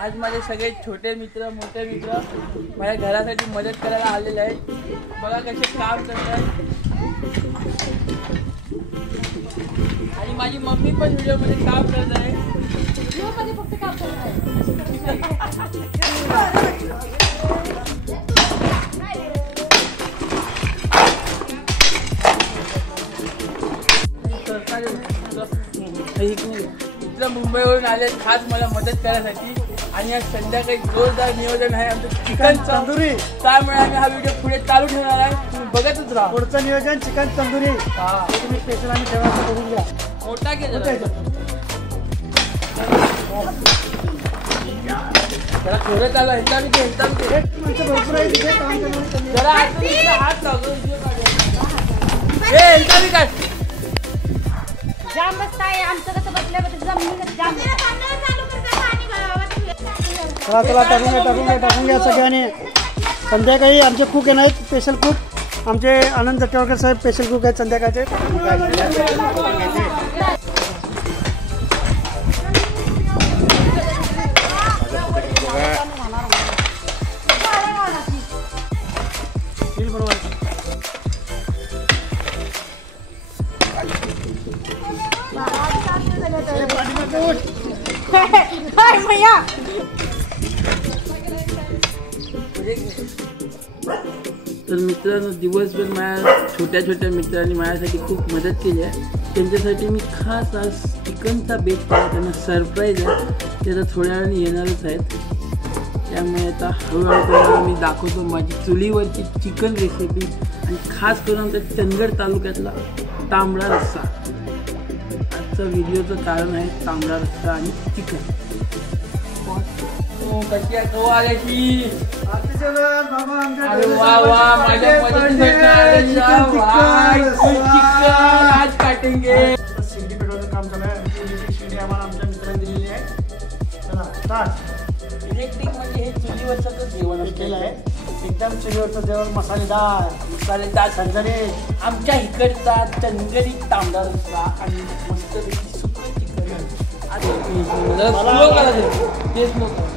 आज माझे सगळे छोटे मित्र मोठे मित्र माझ्या घरासाठी मदत करायला आलेले आहेत. बघा कसे काम करतात. आणि माझी मम्मी पण व्हिडिओमध्ये काम करत आहे. व्हिडिओमध्ये फक्त काम करत आहे. इथलं मुंबईवरून आले खास मला मदत करायसाठी. आणि आज संध्याकाळी जोरदार नियोजन आहे आमचं चिकन तंदुरी. त्यामुळे आम्ही हा व्हिडिओ पुढे चालू ठेवणार आहे. तुम्ही बघतच राहा. पुढचं नियोजन चिकन तंदुरी. हा तुम्ही स्पेशल आम्ही ठेवायचं बघून घ्या. मोठा केला जरा थोडं चालू आहे. भरपूर आहे तिथे काम करणार. जरा हात लागतो काय जाम मस्त आहे. आमचं कसं बसल्याबद्दल जमिनीला जाम चला टाकून घ्या सगळ्यांनी. संध्याकाळी आमचे कुक येणार आहेत. स्पेशल कुक आमचे आनंद जटवकर साहेब स्पेशल कुक आहेत संध्याकाळचे. तर मित्रांनो दिवसभर माझ्या छोट्या मित्रांनी माझ्यासाठी खूप मदत केली आहे. त्यांच्यासाठी मी खास आज चिकनचा बेत केला. त्यांना सरप्राईज आहे. ते आता थोड्या वेळाने येणारच आहेत. त्यामुळे आता हळूहळू तुम्हाला मी दाखवतो माझी चुलीवरची चिकन रेसिपी. आणि खास करून आमच्या चंदगड तालुक्यातला तांबडा रस्सा. आजचा व्हिडिओचं कारण आहे तांबडा रस्सा आणि चिकन. कशी आहे आल्याची. अरे वा वा माझ्या आज काटेंगे. शिंडी पेटवायचं काम चालू आहे. शिंडी आम्हाला आमच्या मित्रांनी दिलेली आहे. चला स्टार्ट. इलेक्ट्रिक म्हणजे हे चुलीवरचं जेवण केलं आहे. एकदम चुलीवरचं जेवण मसालेदार झणझणीत. आमच्या इकडचा चंदगडी तांबडा रस्सा आणि मस्तपैकी सुकं चिकन. तेच नव्हतं.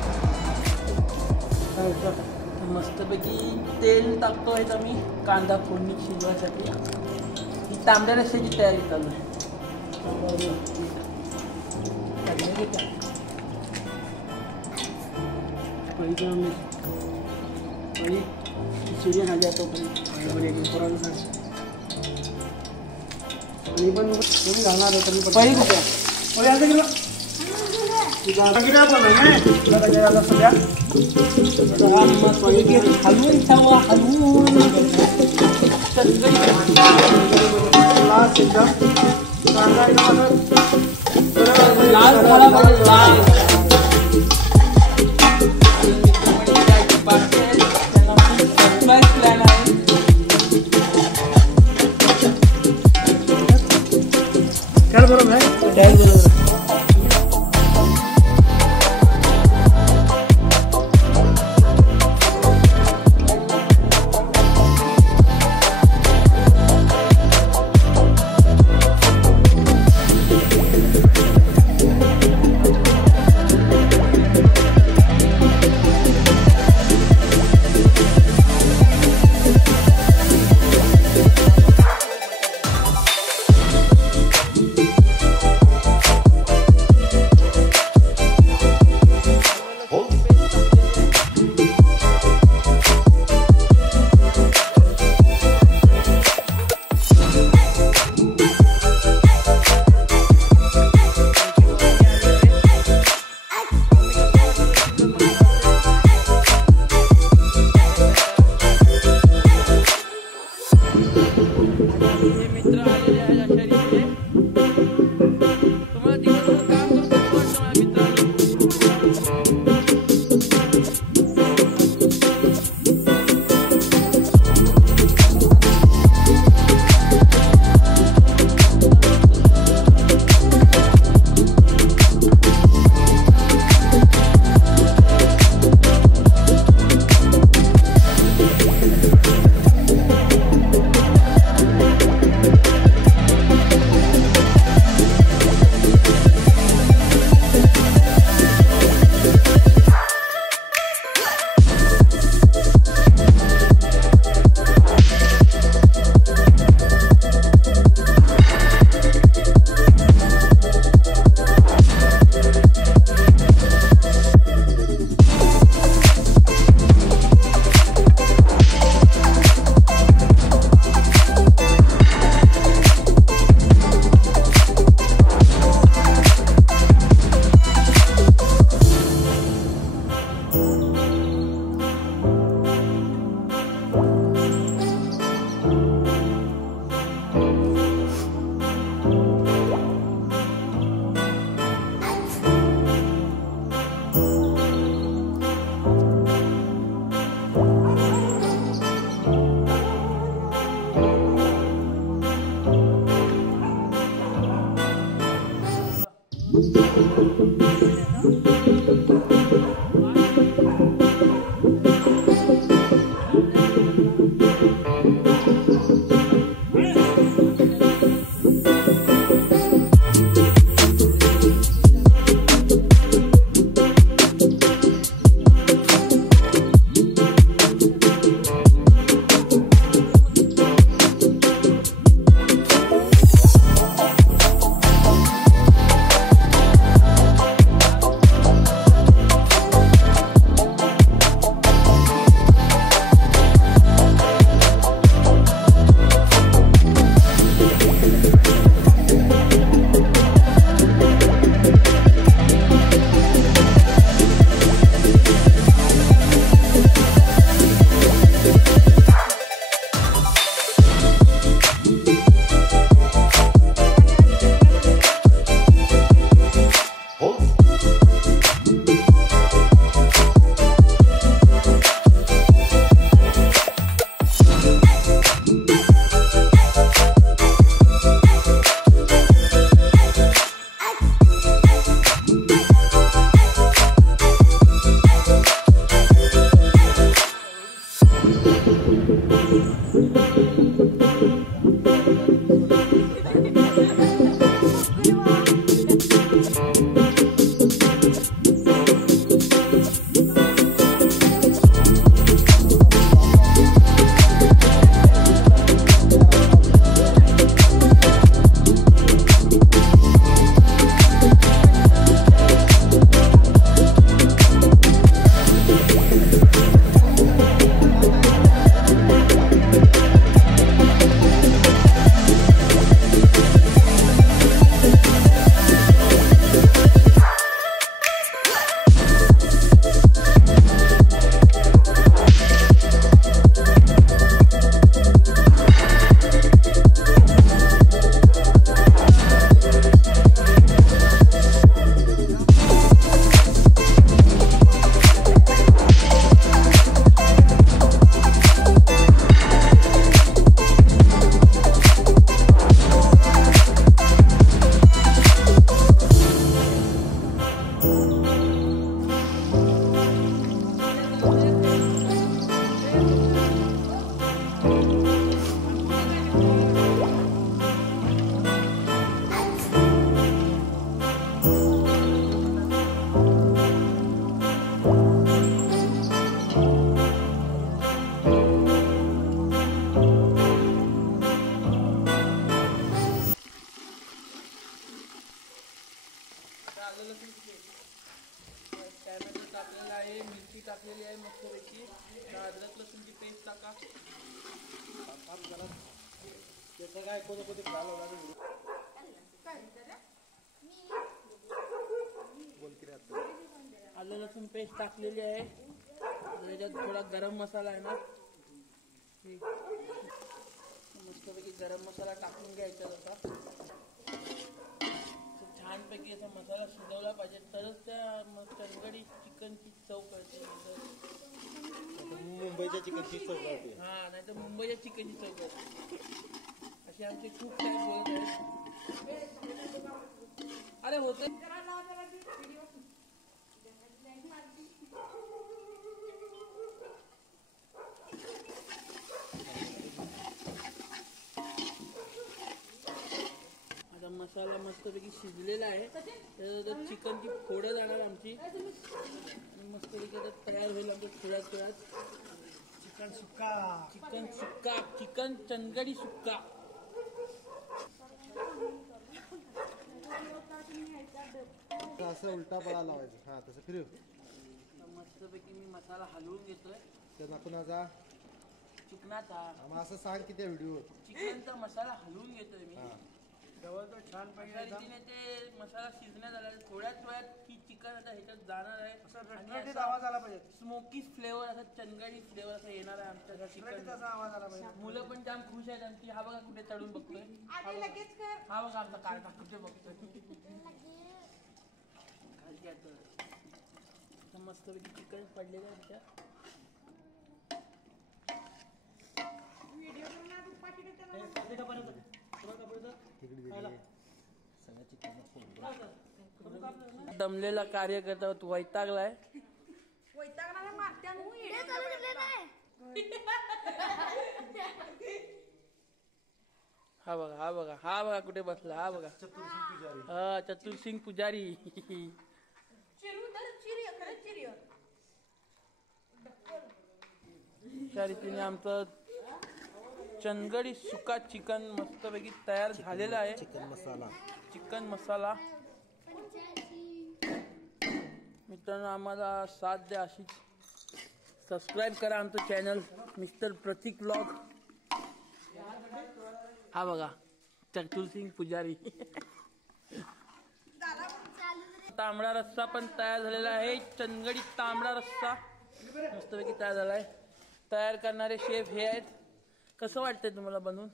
मस्तपैकी तेल टाकतो आहे आम्ही कांदा फोडणी शिजवायसाठी. ही तांबड्या रस्स्याची तयारी चालू आहे. खिचडी खाली जातो पण घालणार काय बरोबर आहे. आहे, मिरची टाकलेली आहे मस्तपैकी. अद्रक लसूणची पेस्ट टाका. त्याचं काय कोणते आलं लसूण पेस्ट टाकलेली आहे. त्याच्यात थोडा गरम मसाला आहे ना, मस्तपैकी गरम मसाला टाकून घ्यायचा. जसा छानपैकी असा मसाला शिजवला पाहिजे, तरच त्या चणगडी चिकनची चव कळते. मुंबईच्या चिकनची चव कळते. हा, नाही तर मुंबईच्या चिकनची चव कळते. असे आमचे खूप टाईप बोलत आहेत. अरे होते आता मसाला मस्तपैकी शिजलेला आहे. त्याच्यात चिकनची फोडं जाणार आमची आणि मस्तपैकी आता तयार होईल आमच्या थोड्याच वेळात चिकन सुक्का, चिकन चणगडी सुक्का. असं उलटा पळा लावायचं. हा, तसं फिरव. मस्तपैकी मी मसाला हलवून घेतोय. त्यांना कुणाचा चिकनाचा असं सांग की त्या व्हिडिओ चिकनचा मसाला हलवून घेतोय मी. जवळ छान अशा रीतीने ते मसाला शिजण्यात आला. थोड्याच वेळात ही चिकन आता ह्याच्यात जाणार आहे आणि आवाज आला पाहिजे. स्मोकी फ्लेवर, असा चणगडी फ्लेवर असा येणार आहे आमच्या चिकन. आवाज आला पाहिजे. मुलं पण जाम खुश आहेत आमची. हा बघा कुठे चढून बघतोय. हा बघा आमचा कारटा कुठे बघतोय. खाली आता मस्तपैकी चिकन पडलेलं आहे आमच्या. दमलेला कार्यकर्ता वैतागलाय. हा बघा कुठे बसला. हा बघा चतुरसिंग पुजारी. त्या रीतीने आमचं चणगडी सुका चिकन मस्तपैकी तयार झालेला आहे. चिकन मसाला मित्रांनो, आम्हाला साथ द्या अशीच. सबस्क्राईब करा आमचं चॅनल मिस्टर प्रतीक व्लॉग. हा बघा चतुरसिंग पुजारी. तांबडा रस्सा पण तयार झालेला आहे. चणगडी तांबडा रस्सा मस्तपैकी तयार झाला आहे. तयार करणारे शेफ हे आहेत. कसं वाटतंय तुम्हाला बनवून?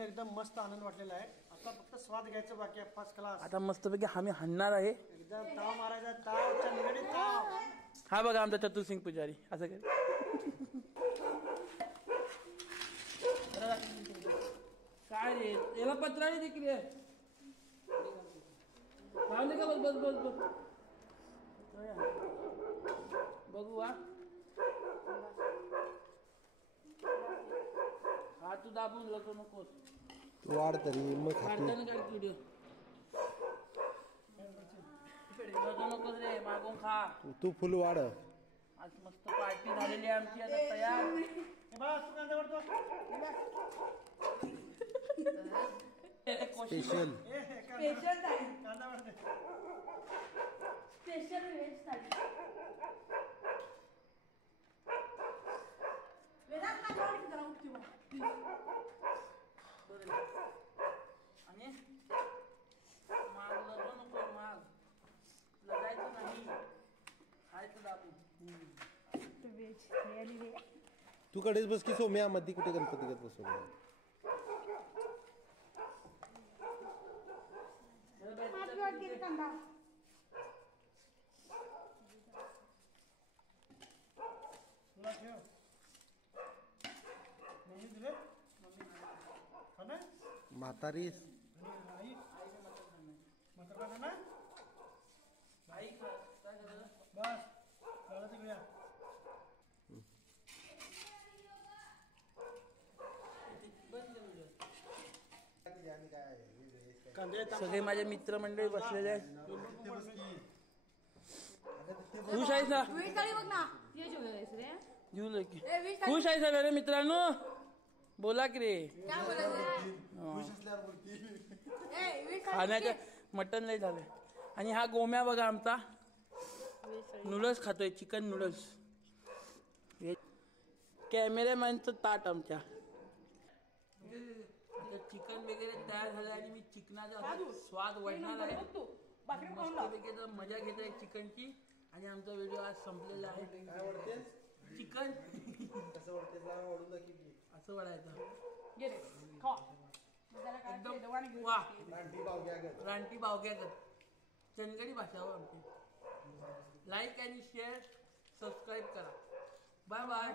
एकदम मस्त आनंद वाटलेला आहे. आता फक्त स्वाद घ्यायचं बाकी आहे. First class. आता मस्तपैकी आम्ही हाणणार आहे. एकदम ताव मारायचा. ताव चणगडी ताव. हा बघा आमचा चतुरसिंग पुजारी असं काय. काय रे याला पत्राने देखील दे का. बस बघू. हा तू दाबून लको नकोस. वाढ तरी मग काढताना काढ व्हिडिओ. नकोस रे, मागून खा. तू फुल वाढ. आज मस्त पार्टी झालेली आहे आमची. आता तयार. स्पेशल आणि माग नको. माग लगायचं नाही. खायचं दाबून. तू कडेच बस की सोम्या. मध्ये कुठे गणपती गत बसव. म्हातारी सगळे माझे मित्रमंडळी बसलेले आहेत. खुश आहेस ना? खुश आहेस रे मित्रांनो? बोला की रे. खाण्याचं मटण लय झालंय. आणि हा गोम्या बघा आमचा नूडल्स खातोय, चिकन नूडल्स. कॅमेरामॅनचं ताट आमच्या. आता चिकन वगैरे तयार झालं आणि मी चिकनाचा असा स्वाद वाढणार आहे. मस्तपैकी आता मजा घेत आहे चिकनची. आणि आमचा व्हिडिओ आज संपलेला आहे. चिकन कसं वाटते ओढून दाखव असं वाढायचं एकदम. एकदम वा रानटी बावग्या गं. रानटी बावग्यागत चंदगडी भाषा हो आमची. लाईक आणि शेअर सबस्क्राईब करा. Bye bye.